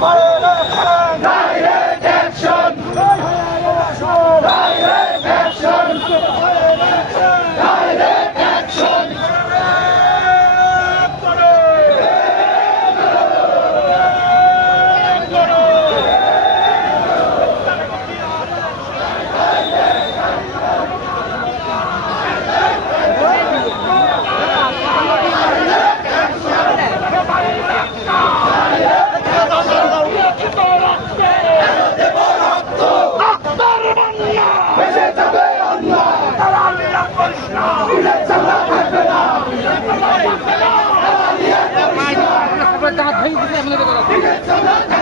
Marina, দাঁত হয়ে গেছে আপনাদের